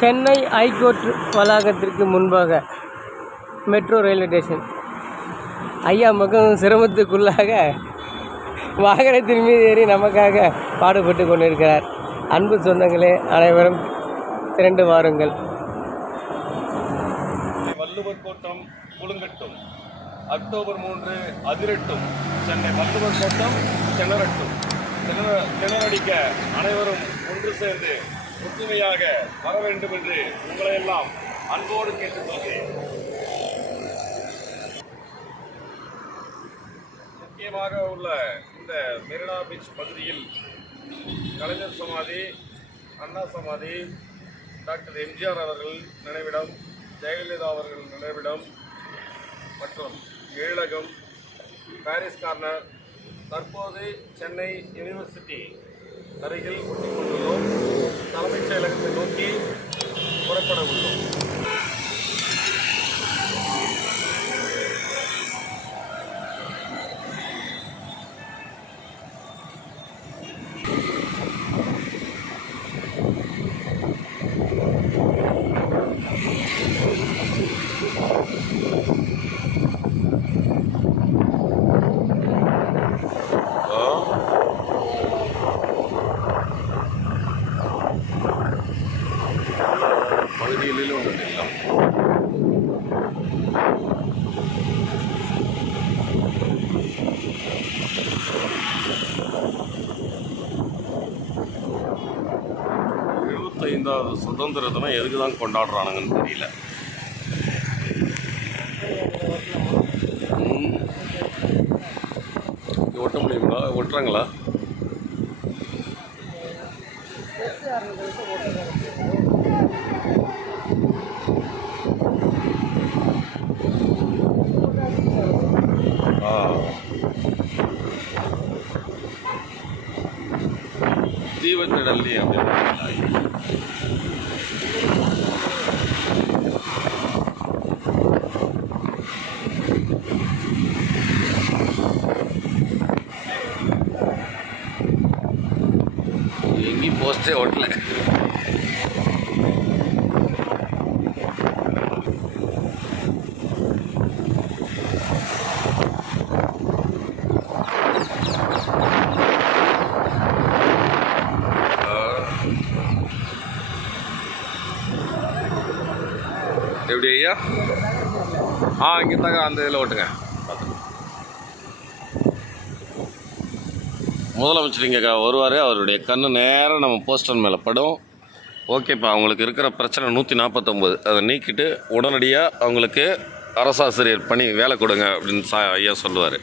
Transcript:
Chennai high court வளாகத்திற்கு முன்பாக metro railway station. ஐயா மிகவும் சிரமத்துக்குள்ளாக வாகனத்தின் மீது ஏறி நமக்காக பாடுபட்டு கொண்டிருக்கிறார். அன்பு சொந்தங்களே, அனைவரும் திரண்டு வாருங்கள். வள்ளுவர் கோட்டம் குலுங்கட்டும், அக்டோபர் 3 அதிரட்டும், சென்னை வள்ளுவர் கோட்டம் திணறட்டும், திணறடிக்க அனைவரும் ஒன்று சேர்ந்து ஒற்றுமையாக வர வேண்டும் என்று உங்களையெல்லாம் அன்போடு கேட்டுக்கொள்கிறேன். முக்கியமாக உள்ள இந்த மெரினா பீச் பகுதியில் கலைஞர் சமாதி, அண்ணா சமாதி, டாக்டர் எம்ஜிஆர் அவர்கள் நினைவிடம், ஜெயலலிதா அவர்கள் நினைவிடம் மற்றும் எழிலகம், பாரிஸ் கார்னர், தற்போது சென்னை யூனிவர்சிட்டி அருகில் ஒட்டிக் கொண்டுள்ளோம். தலைமைச் செயலகத்தை நோக்கி புறப்பட உள்ளோம். பகுதிகளிலும் எல்லாம் எழுபத்தைந்தாவது சுதந்திர தினம் எதுக்கு தான் கொண்டாடுறானுங்கன்னு தெரியல. ஒட்ட முடியுங்களா? ஒட்டுறாங்களா? ಜೀವನದಲ್ಲಿ எங்கேயும் போஸ்டே ஓட்டல. எப்படி ஐயா? இங்கே தாங்க அந்த இதில் ஓட்டுங்க. முதலமைச்சர் இங்கே வருவார். அவருடைய கண்ணு நேரம் நம்ம போஸ்டர் மேலே படும். ஓகேப்பா, அவங்களுக்கு இருக்கிற பிரச்சனை 149, அதை நீக்கிட்டு உடனடியாக அவங்களுக்கு அரசாசிரியர் பணி வேலை கொடுங்க அப்படின்னு ஐயா சொல்லுவார்.